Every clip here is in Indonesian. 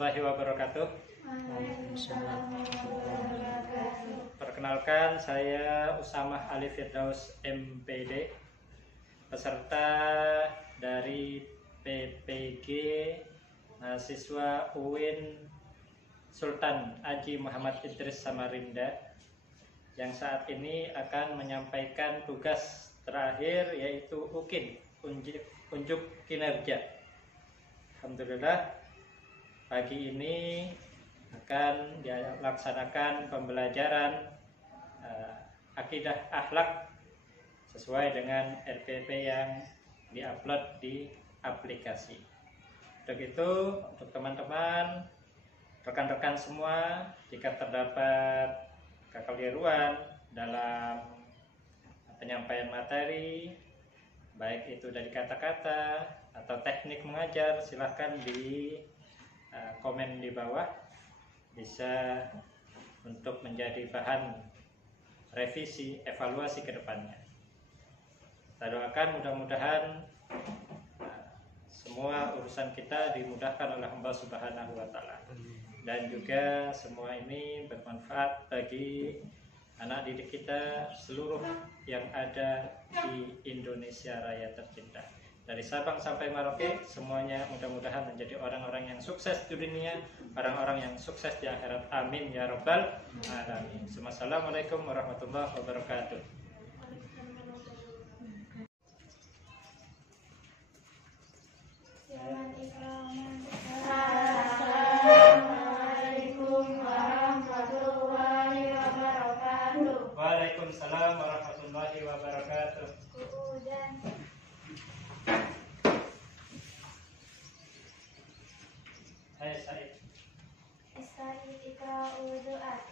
warahmatullahi wabarakatuh. Perkenalkan, saya Usamah Ali Firdaus MPD, peserta dari PPG mahasiswa UIN Sultan Haji Muhammad Idris Samarinda, yang saat ini akan menyampaikan tugas terakhir, yaitu UKIN, unjuk kinerja. Alhamdulillah, pagi ini akan dilaksanakan pembelajaran akidah akhlak sesuai dengan RPP yang diupload di aplikasi. Untuk itu, untuk teman-teman, rekan-rekan semua, jika terdapat kekeliruan dalam penyampaian materi, baik itu dari kata-kata atau teknik mengajar, silahkan di komen di bawah, bisa untuk menjadi bahan revisi evaluasi ke depannya. Kita doakan mudah-mudahan semua urusan kita dimudahkan oleh Allah Subhanahu wa Ta'ala, dan juga semua ini bermanfaat bagi anak didik kita seluruh yang ada di Indonesia Raya tercinta. Dari Sabang sampai Merauke, semuanya mudah-mudahan menjadi orang-orang yang sukses di dunia, orang-orang yang sukses di akhirat. Amin ya rabbal alamin. Assalamualaikum warahmatullahi wabarakatuh. Waalaikumsalam warahmatullahi wabarakatuh. Hai Said.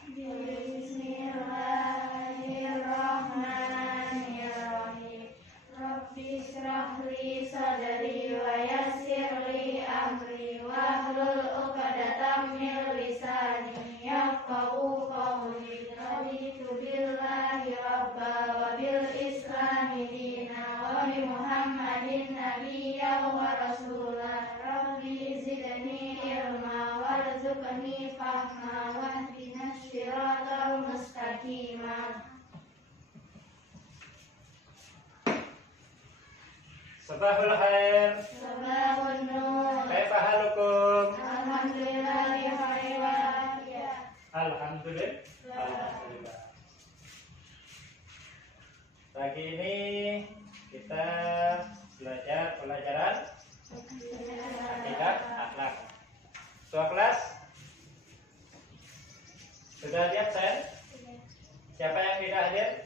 Bismillahirrahmanirrahim. Rabbi shrah li sadri wa yassir li amri wahlul 'uqdatam min lisani yafqahu qawli. Raditu billahi rabba wa bil islami dina wa bi Muhammadin nabiyyan wa rasulan. Rabbi zidni ilma warzuqni fahma wahdinas siratal mustaqim. Sabahul khair. Sabahun nur. Kaifa halukum? Alhamdulillah bi khairin wa afiyah. Alhamdulillah. Alhamdulillah. Pagi ini kita belajar pelajaran akidah akhlak. Ketua kelas sudah lihat saya? Siapa yang tidak hadir?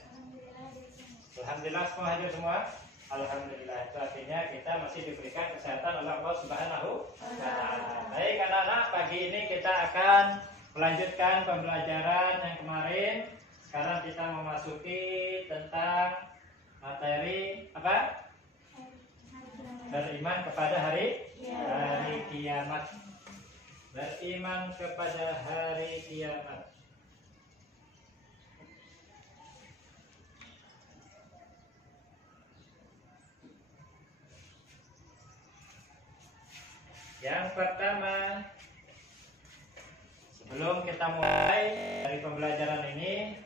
Alhamdulillah, semua hadir semua. Alhamdulillah, itu artinya kita masih diberikan kesehatan oleh Allah Subhanahu wa Ta'ala. Baik anak-anak, pagi ini kita akan melanjutkan pembelajaran yang kemarin. Sekarang kita memasuki tentang materi apa? Beriman kepada hari kiamat. Beriman kepada hari kiamat. Yang pertama, sebelum kita mulai dari pembelajaran ini,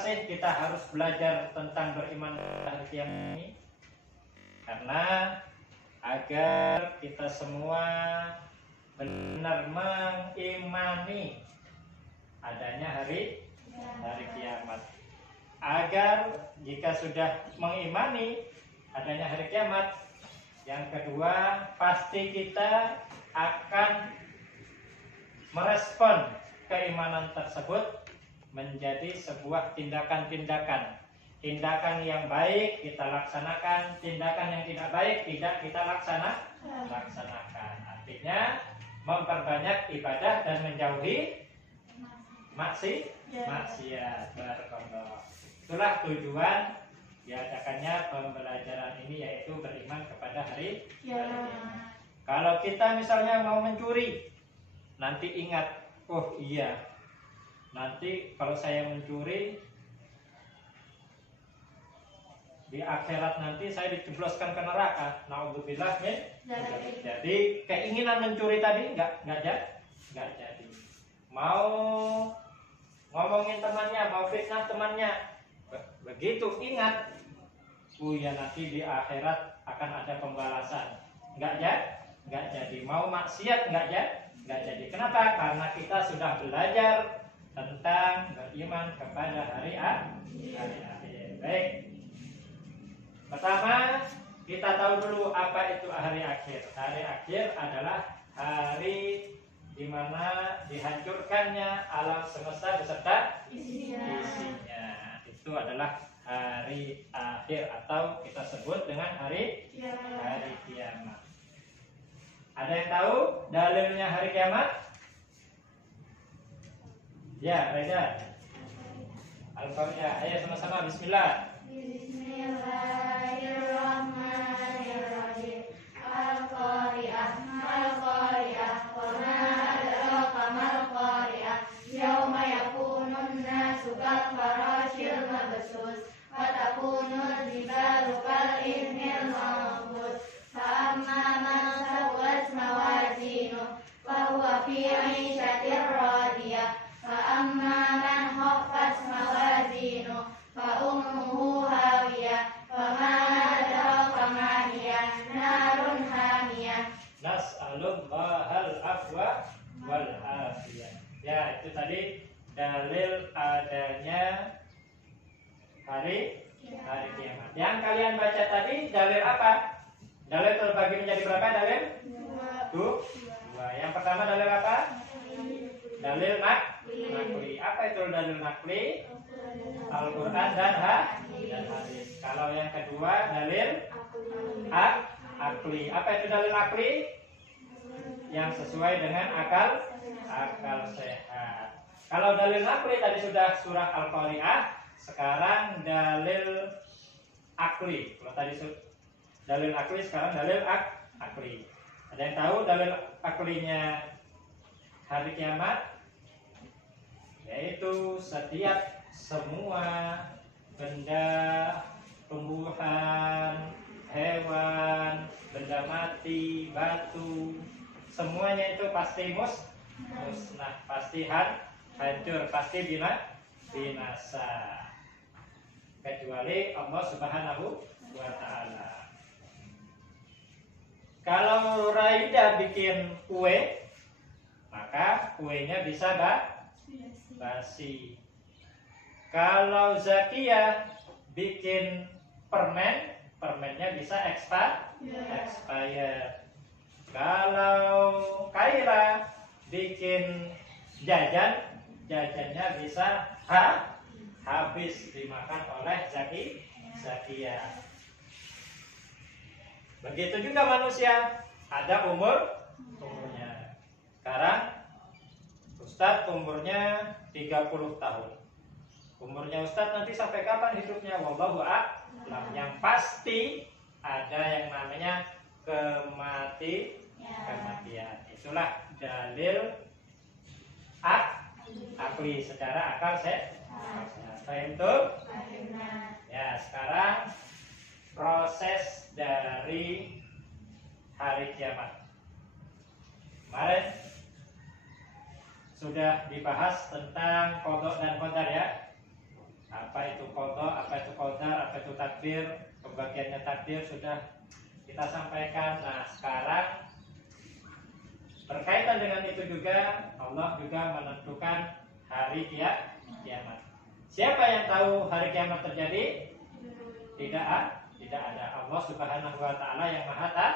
kita harus belajar tentang beriman kepada hari kiamat ini, karena agar kita semua benar mengimani adanya hari kiamat. Agar jika sudah mengimani adanya hari kiamat, yang kedua, pasti kita akan merespon keimanan tersebut menjadi sebuah tindakan-tindakan. Tindakan yang baik kita laksanakan, tindakan yang tidak baik tidak kita laksanakan. Artinya memperbanyak ibadah dan menjauhi maksiat. Barakallah. Itulah tujuan diadakannya pembelajaran ini, yaitu beriman kepada hari kiamat. Kalau kita misalnya mau mencuri, nanti ingat, oh iya, nanti kalau saya mencuri di akhirat nanti saya dijebloskan ke neraka. Naudzubillah min. Jadi keinginan mencuri tadi nggak nggak jadi. Mau ngomongin temannya, mau fitnah temannya, begitu ingat, ya nanti di akhirat akan ada pembalasan, nggak jadi. Mau maksiat nggak jadi. Kenapa? Karena kita sudah belajar tentang beriman kepada hari akhir. Baik. Pertama, kita tahu dulu apa itu hari akhir. Hari akhir adalah hari di mana dihancurkannya alam semesta beserta isinya. Itu adalah hari akhir atau kita sebut dengan hari kiamat. Ada yang tahu dalilnya hari kiamat? Ya, Reza. Al-Qari'ah. Ayo sama-sama bismillah. Bismillahirrahmanirrahim. Al-Qari'ah, Al-Qari'ah, wa ma adraka mal qari'ah. Yauma yakunun nasu kal farashil mabsus, wa takunul jibalu kal ihnil manfus. Fa amma man sawwat mawazinuh fa huwa fi 'ishatir radiyah. Fa amma man khaffat mawazinuh fa ummuhu hawiyah. Wa ma adraka ma hiya narun hamiyah. Nas'alullahal afwa wal afiyah. Ya, itu tadi dalil adanya hari kiamat. Yang kalian baca tadi dalil apa? Dalil terbagi menjadi berapa dalil? Dua. Yang pertama dalil apa? Dalil nakli. Apa itu dalil nakli? Al-Quran dan hadis. Kalau yang kedua dalil akli. Apa itu dalil akli? Yang sesuai dengan akal sehat. Kalau dalil akli tadi sudah surah Al-Qari'ah, sekarang dalil akli. Kalau tadi dalil akli, sekarang dalil akli. Ada yang tahu dalil aklinya hari kiamat? Yaitu setiap semua benda, tumbuhan, hewan, benda mati, batu, semuanya itu pasti musnah, pasti hancur, pasti binasa. Kecuali Allah Subhanahu wa Ta'ala. Kalau Raida bikin kue, maka kuenya bisa basi. Kalau Zakia bikin permennya bisa expired. Kalau Kaira bikin jajannya bisa habis dimakan oleh Zakia. Begitu juga manusia, ada umurnya. Sekarang Ustadz umurnya 30 tahun. Umurnya Ustadz nanti sampai kapan hidupnya? Wallahu a'lam. Yang pasti ada yang namanya kematian. Itulah dalil akli, secara akal sehat. Itu ya. Sekarang proses dari hari kiamat. Kemarin sudah dibahas tentang qada dan qadar ya. Apa itu qada, apa itu qadar, apa itu takdir, pembagiannya takdir sudah kita sampaikan. Nah, sekarang berkaitan dengan itu juga Allah juga menentukan hari kiamat. Siapa yang tahu hari kiamat terjadi? Tidak ada. Allah Subhanahu wa Ta'ala yang maha tahu.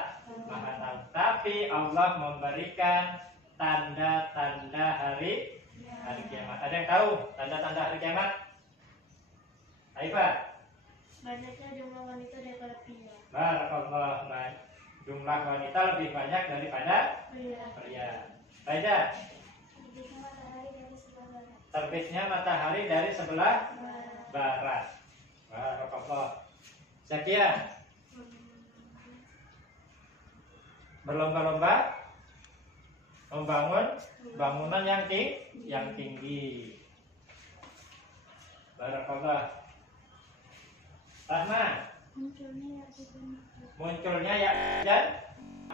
Tapi Allah memberikan tanda-tanda hari kiamat. Ada yang tahu tanda-tanda hari kiamat? Ayo Pak. Banyaknya jumlah wanita daripada pria. Barakallah. Jumlah wanita lebih banyak daripada pria. Baca. Terbitnya matahari dari sebelah barat. Barakallah. Zakia. Berlomba-lomba membangun bangunan yang tinggi. Barakallah. Rahma. Munculnya ya dan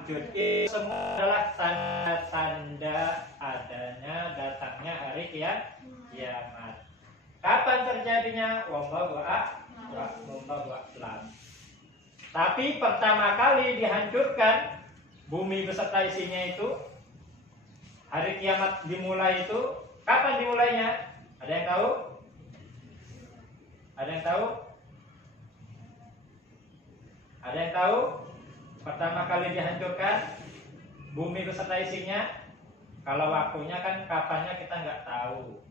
wujud. Itu semua adalah tanda-tanda adanya datangnya hari kiamat. Kapan terjadinya? Wallahu a'lam. Tapi pertama kali dihancurkan bumi beserta isinya itu, hari kiamat dimulai itu, kapan dimulainya? Ada yang tahu? Ada yang tahu? Ada yang tahu? Pertama kali dihancurkan bumi beserta isinya. Kalau waktunya kan kapannya kita nggak tahu.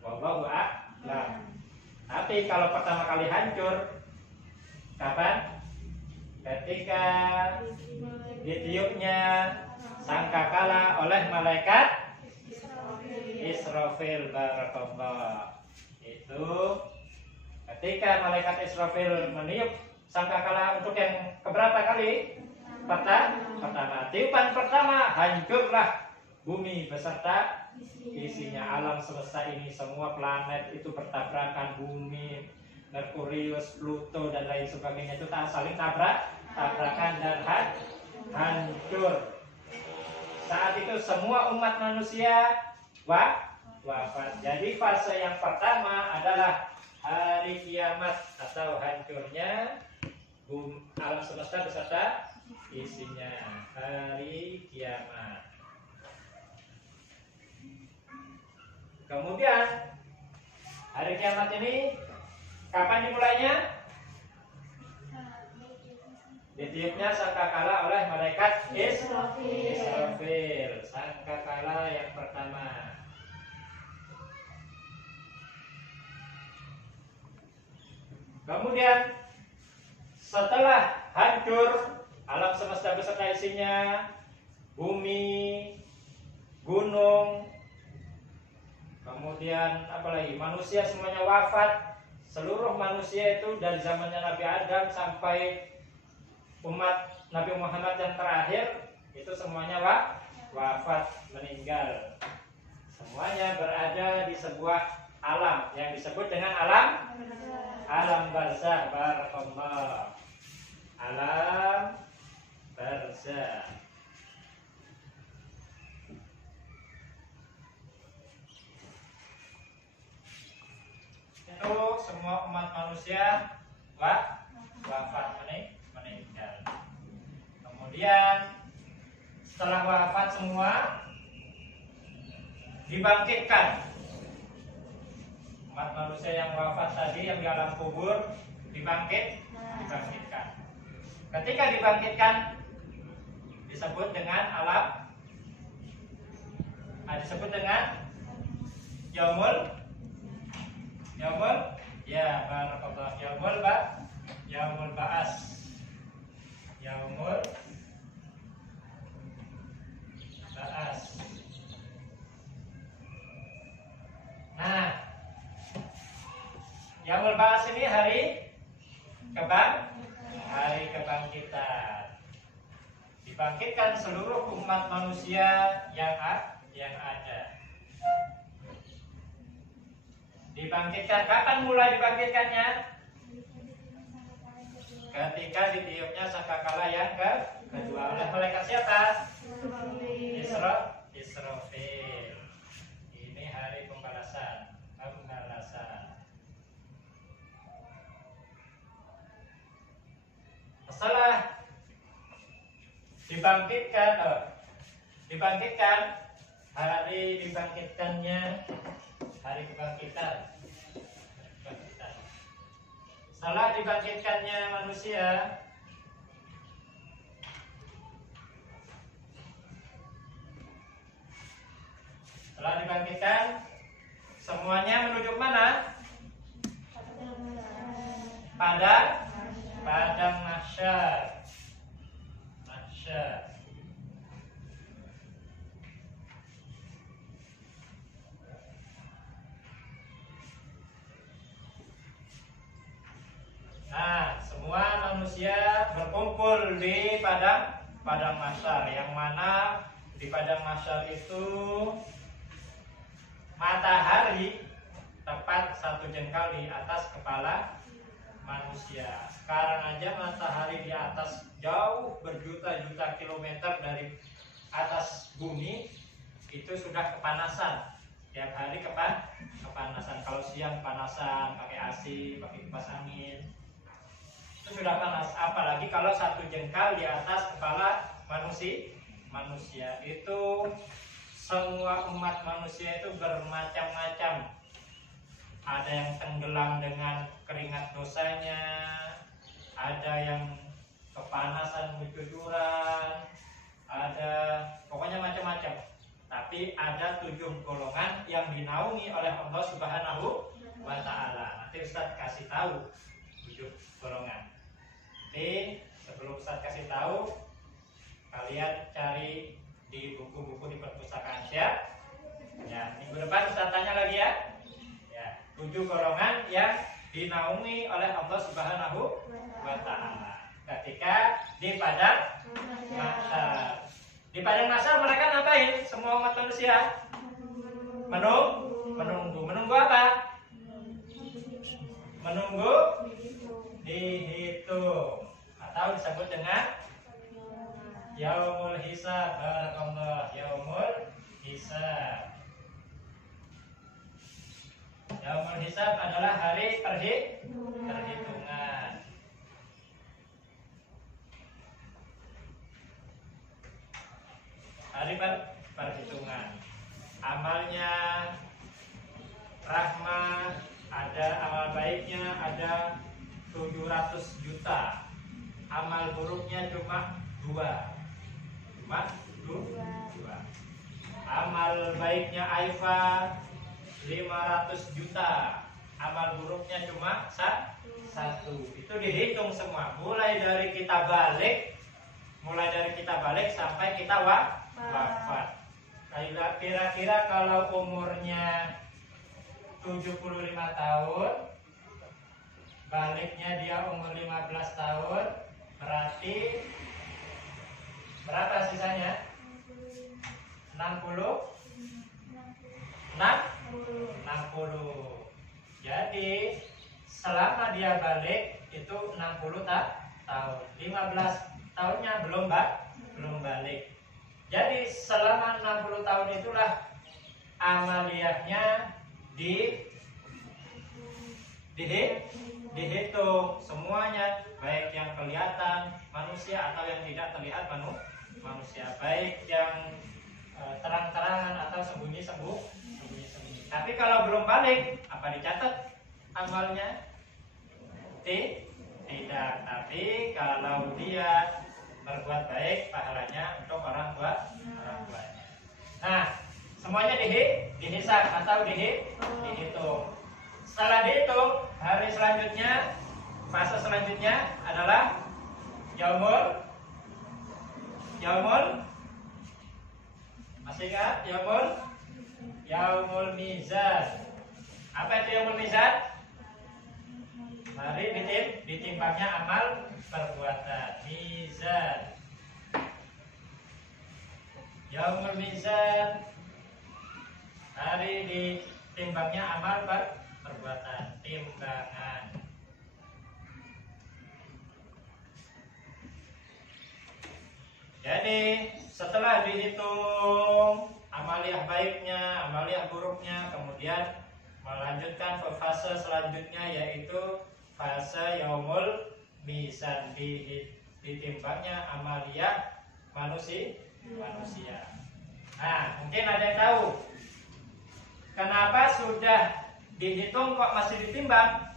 Wallahu a'lam. Tapi kalau pertama kali hancur, kapan? Ketika ditiupnya sangkakala oleh malaikat Israfil, barakallah. Itu ketika malaikat Israfil meniup sangkakala untuk yang keberapa kali? Pertama. Tiupan pertama, hancurlah bumi beserta isinya. Alam semesta ini, semua planet itu bertabrakan. Bumi, Merkurius, Pluto dan lain sebagainya itu saling tabrakan dan hancur. Saat itu semua umat manusia wafat. Jadi fase yang pertama adalah hari kiamat atau hancurnya alam semesta beserta isinya, hari kiamat. Kemudian hari kiamat ini kapan dimulainya? Ditiupnya sangkakala oleh malaikat Israfil. Sangkakala yang pertama. Kemudian setelah hancur alam semesta beserta isinya, bumi, gunung, kemudian apalagi manusia semuanya wafat. Seluruh manusia itu dari zamannya Nabi Adam sampai umat Nabi Muhammad yang terakhir itu semuanya wafat, meninggal. Semuanya berada di sebuah alam yang disebut dengan alam barzakh. Barakallah. Alam barzakh. Itu semua umat manusia wafat, meninggal. Kemudian setelah wafat semua dibangkitkan. Umat manusia yang wafat tadi yang di alam kubur dibangkitkan. Ketika dibangkitkan disebut dengan disebut dengan yaumul ya barakallah, yaumul ba'as. Yaumul ba'as. Nah, yaumul ba'as ini hari kebangkitan. Dibangkitkan seluruh umat manusia yang ada. Dibangkitkan, kapan mulai dibangkitkannya? Ketika ditiupnya sangkakala yang kedua oleh malaikat siapa? Israfil. Ini hari pembalasan. Setelah dibangkitkan hari dibangkitkannya hari kebangkitan. Setelah dibangkitkannya manusia, setelah dibangkitkan semuanya menuju mana? Padang mahsyar. Nah, semua manusia berkumpul di padang mahsyar, yang mana di padang mahsyar itu matahari tepat 1 jengkal di atas kepala manusia. Sekarang aja matahari di atas jauh berjuta-juta kilometer dari atas bumi itu sudah kepanasan. Tiap hari kepanasan. Kalau siang panasan, pakai AC, pakai kipas angin, itu sudah panas. Apalagi kalau satu jengkal di atas kepala manusia. Itu semua umat manusia itu bermacam-macam. Ada yang tenggelam dengan keringat dosanya, ada yang kepanasan bercucuran, ada pokoknya macam-macam. Tapi ada 7 golongan yang dinaungi oleh Allah Subhanahu wa Ta'ala. Nanti Ustaz kasih tahu 7 golongan. Tapi sebelum Ustaz kasih tahu, kalian cari di buku-buku di perpustakaan ya. Ya, minggu depan Ustaz tanya lagi ya. 7 golongan yang dinaungi oleh Allah Subhanahu wa Ta'ala ketika di padang mahsyar. Di padang mahsyar mereka ngapain? Semua umat manusia menunggu apa? Menunggu dihitung atau disebut dengan yaumul hisab. Barakallah, yaumul hisab. Yaumul hisab adalah hari perhitungan. Hari perhitungan. Amalnya rahmah, ada amal baiknya ada 700 juta. Amal buruknya cuma 2. Amal baiknya Aifa 500 juta, amal buruknya cuma 1. Itu dihitung semua, mulai dari kita balik sampai kita wafat. Kira-kira kalau umurnya 75 tahun, baliknya dia umur 15 tahun, berarti berapa sisanya? 60. Jadi selama dia balik itu 60 tahun. 15 tahunnya belum balik. Jadi selama 60 tahun itulah amaliyahnya dihitung semuanya, baik yang kelihatan manusia atau yang tidak terlihat manusia, baik yang terang-terangan atau sembunyi-sembunyi. Tapi kalau belum balik, apa dicatat amalnya? Tidak. Tapi kalau dia berbuat baik, pahalanya untuk orang tuanya. Nah, semuanya dihisab atau dihitung. Setelah dihitung, hari selanjutnya, fase selanjutnya adalah yaumul masih ingat yaumul mizan. Apa itu yaumul mizan? Hari ditimbangnya amal perbuatan. Mizan. Yaumul mizan, hari ditimbangnya amal perbuatan, timbangan. Jadi setelah dihitung amaliyah baiknya, amaliyah buruknya, kemudian melanjutkan ke fase selanjutnya, yaitu fase yaumul mizan, ditimbangnya amaliyah manusia. Nah, mungkin ada yang tahu kenapa sudah dihitung kok masih ditimbang?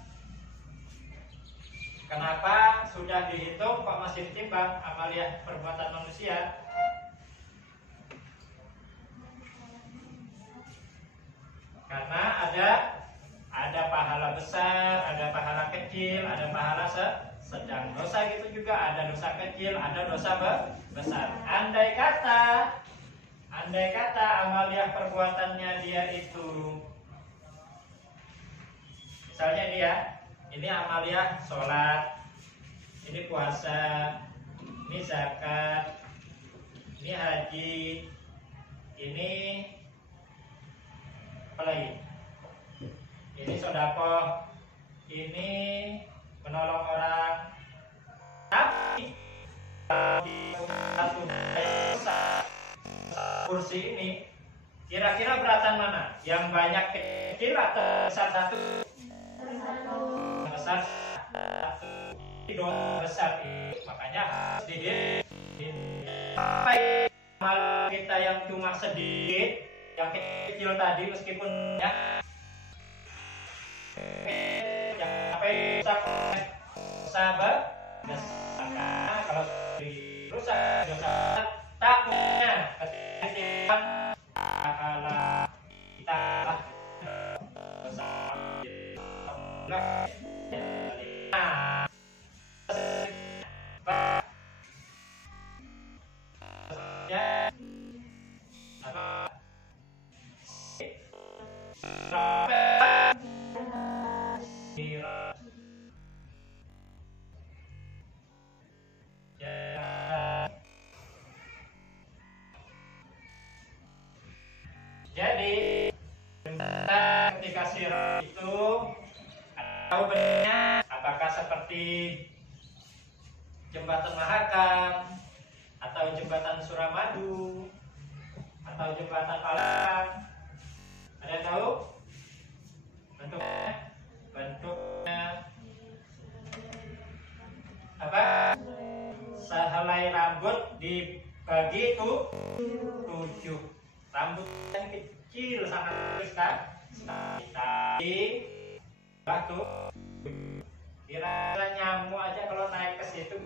Kenapa sudah dihitung kok masih ditimbang amaliyah perbuatan manusia? Karena ada pahala besar, ada pahala kecil, ada pahala sedang. Dosa gitu juga ada dosa kecil, ada dosa besar. Andai kata amaliyah perbuatannya dia itu, misalnya dia ini amaliyah sholat, ini puasa, ini zakat, ini haji, ini apa lagi? Ini sedekah, ini menolong orang. Tapi satu kursi ini kira-kira beratan mana? Yang banyak kecil atau besar satu? Besar satu. Besar itu makanya harus sampai amal kita yang cuma sedikit, yang kecil tadi meskipun ya sampai sahabat kalau dirusak dosa takutnya ketika kita jadi ketika sirat itu tahu benarnya apakah seperti jembatan Mahakam atau jembatan Suramadu atau jembatan Palembang? Ada yang tahu bentuknya? Bentuknya apa? Sehelai rambut dibagi itu 7. Rambut yang kecil sangat halus kan? Tapi batu kira-kira nyamuk aja kalau naik ke situ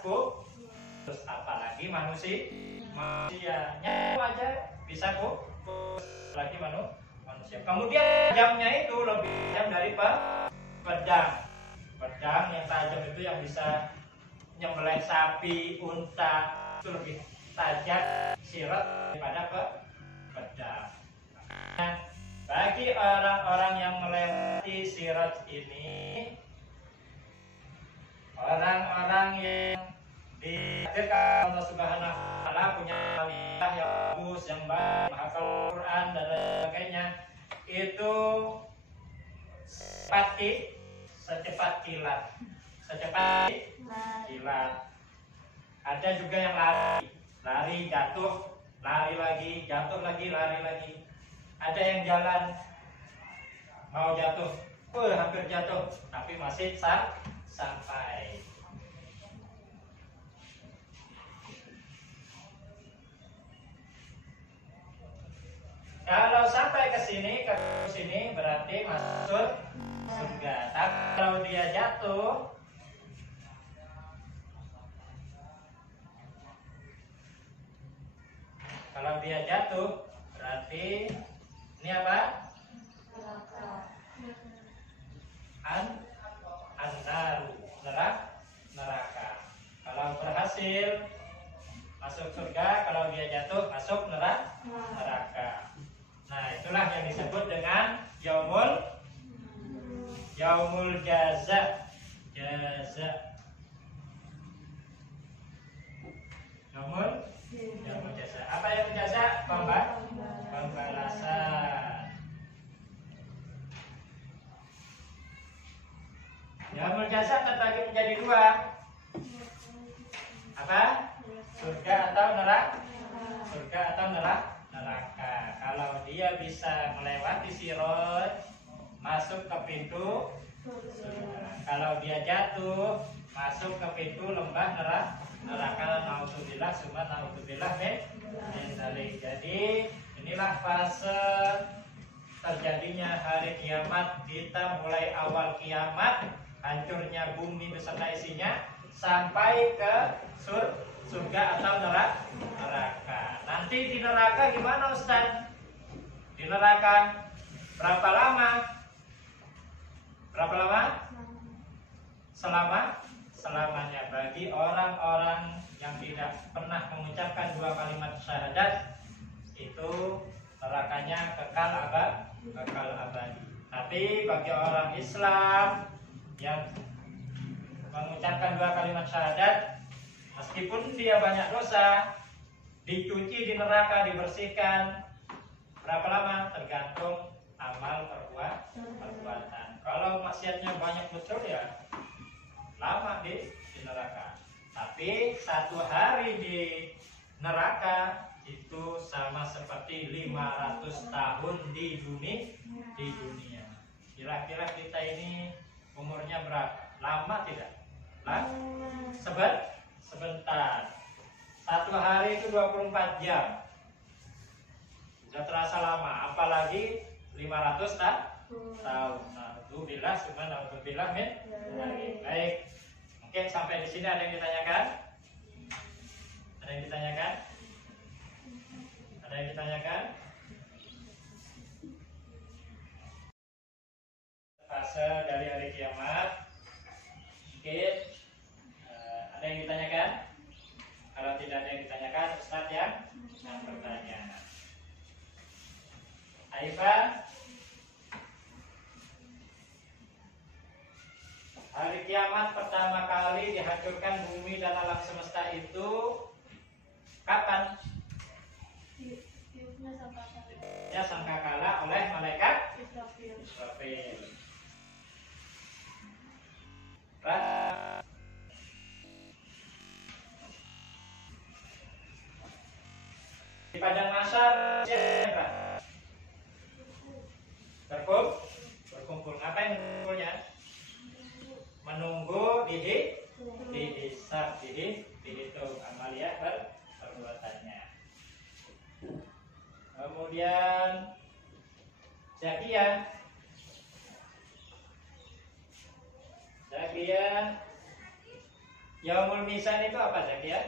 Bu. Terus apalagi manusia nyamuk aja bisa Bu. Lagi manusia. Kemudian tajamnya itu lebih tajam dari pedang. Pedang yang tajam itu yang bisa nyembelih sapi, unta itu lebih tajam sirat daripada pedang. Nah, bagi orang-orang yang melewati sirat ini, orang-orang yang ditakdirkan Allah Subhanahu wa Ta'ala punya kualitas yang bagus, yang baik, menghafal Quran dan sebagainya, itu secepat kilat. Ada juga yang lari jatuh, lari lagi, jatuh lagi, lari lagi. Ada yang jalan mau jatuh, hampir jatuh, tapi masih sampai. Kalau sampai ke sini berarti masuk surga. Tapi kalau dia jatuh, berarti ini apa? Neraka. Kalau berhasil masuk surga, kalau dia jatuh masuk neraka. Nah, itulah yang disebut dengan yaumul jaza. Yaumul jaza. Apa yang jaza? Pembalasan. Yaumul jaza terbagi menjadi 2. Apa? Surga atau neraka. Kalau dia bisa melewati sirat, masuk ke pintu surga. Kalau dia jatuh, masuk ke pintu lembah neraka. Naudzubillah, summa naudzubillah min dzalik. Jadi inilah fase terjadinya hari kiamat. Kita mulai awal kiamat, hancurnya bumi beserta isinya, sampai ke surga atau neraka. Nanti di neraka gimana Ustaz? Di neraka berapa lama? Selamanya. Bagi orang-orang yang tidak pernah mengucapkan 2 kalimat syahadat, itu nerakanya kekal abadi. Tapi bagi orang Islam yang mengucapkan 2 kalimat syahadat, meskipun dia banyak dosa, dicuci di neraka, dibersihkan, berapa lama? Tergantung amal perbuatan. Kalau maksiatnya banyak betul ya lama di neraka. Tapi 1 hari di neraka itu sama seperti 500 tahun di dunia. Kira-kira kita ini umurnya berapa? Lama tidak? Sebentar. 1 hari itu 24 jam. Sudah terasa lama, apalagi 500 tahun. Alhamdulillah, subhanallah, baik. Mungkin sampai di sini ada yang ditanyakan? Ada yang ditanyakan? Ada yang ditanyakan? Fase dari hari kiamat. Mungkin ada yang ditanyakan? Kalau tidak ada yang ditanyakan, Ustaz yang bertanya. Aifan, hari kiamat pertama kali dihancurkan bumi dan alam semesta itu kapan? Ya, sangkakala oleh malaikat Israfil. Di padang mahsyar siapa? Berkumpul. Ngapain berkumpulnya? Menunggu dihisab, dihitung amalia perbuatannya. Kemudian Zakiyah, Yaumul Mizan itu apa Zakiyah?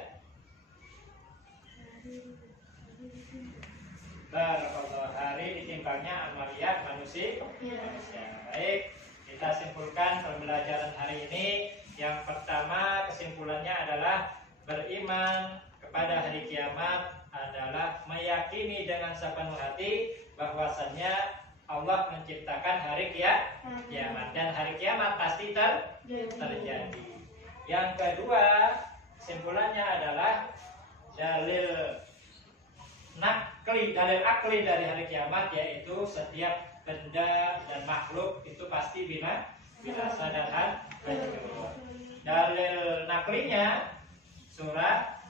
Barakallahu, hari ditimbangnya amaliyah manusia. Baik, kita simpulkan pembelajaran hari ini. Yang pertama, kesimpulannya adalah beriman kepada hari kiamat adalah meyakini dengan sepenuh hati bahwasannya Allah menciptakan hari kiamat dan hari kiamat pasti terjadi. Yang kedua, kesimpulannya adalah dalil akli dari hari kiamat, yaitu setiap benda dan makhluk itu pasti binasa dan hancur. Dalil naklinya surah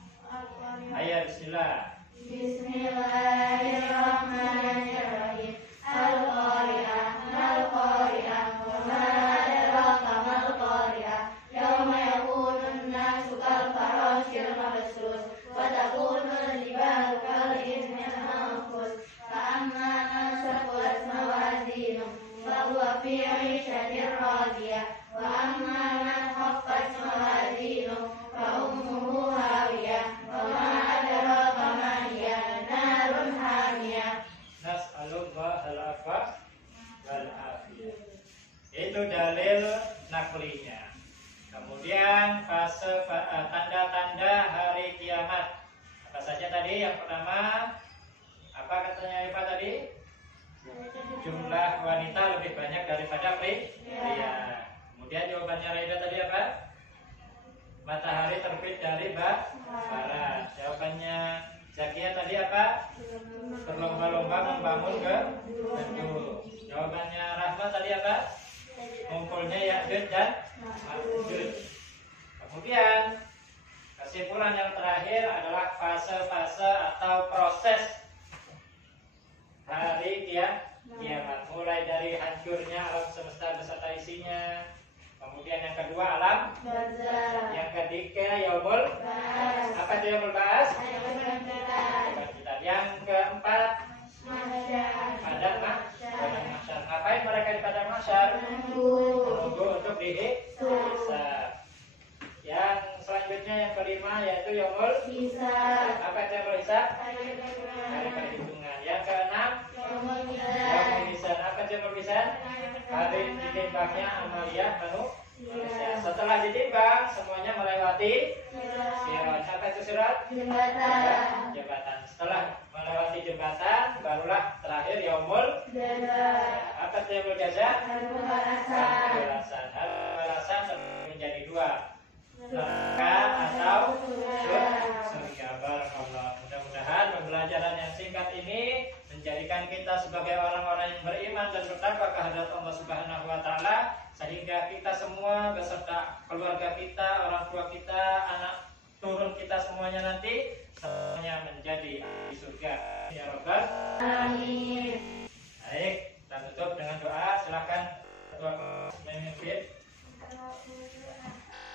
ayat bismillah. Bismillahirrahmanirrahim. Al-Qari'ah, mal-Qari'ah, wa ma adraka mal-Qari'ah. Yauma yakunun nasu kal-farashil mabthus, wa takunul jibalu kal-ihnil manfus. Fa amma man saqulat mawazinuhu fa huwa fi 'ishatin radiyah, wa amma man khaffat mawazinuhu fa ummuhu hawiyah, wa ma adraka ma hiya narun hamiyah. Nas'alullah al-afwa wal afiyah. Itu dalil naklinya. Kemudian fase tanda-tanda hari kiamat. Apa saja tadi? Yang pertama, apa katanya Eva tadi? Jumlah wanita lebih banyak daripada pria. Kemudian jawabannya Raida tadi apa? Matahari terbit dari barat. Jawabannya Zakia tadi apa? Berlomba-lomba membangun gedung. Jawabannya Rahma tadi apa? Ngumpulnya Ya'juj dan Ma'juj. Kemudian kesimpulan yang terakhir adalah fase-fase atau proses hari kiamat, mulai dari hancurnya alam semesta beserta isinya. Kemudian yang kedua alam barzakh. Yang ketiga yaumul ba'ats. Apa itu yaumul ba'ats? Yang keempat padang mahsyar. Ngapain mereka di padang mahsyar? Menunggu untuk dihisab. Yang selanjutnya yang kelima yaitu yaumul hisab. Apa itu yaumul hisab? Hari perhitungan. Yang keenam yaumul mizan. Apa itu yaumul mizan? Hari ditimbangnya amaliyah manusia. Setelah ditimbang semuanya melewati sirat. Apa itu sirat? Jembatan. Setelah melewati jembatan barulah terakhir yaumul jaza. Apa itu yaumul jaza? Balasan menjadi dua, neraka atau surga. Barakallah. Mudah-mudahan pembelajaran yang singkat ini menjadikan kita sebagai orang-orang yang beriman dan bertakwa kehadrat Allah Subhanahu wa taala, sehingga kita semua beserta keluarga kita, orang tua kita, anak turun kita semuanya nanti semuanya menjadi ahli surga ya Rabbal Amin. Baik, kita tutup dengan doa. Silakan ketua memimpin.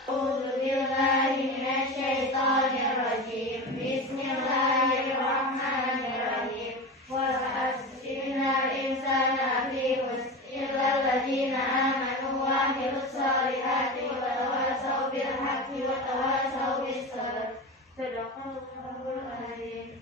A'udzu billahi minasyaitonir rajim. Bismillahirrahmanirrahim. Wal 'asri innal insana lafi khusr illa alladziina aamanu wa 'amilus shalihaati wa tawassaw bil haqqi wa tawassaw bis sabr. Shadaqallahul 'azim.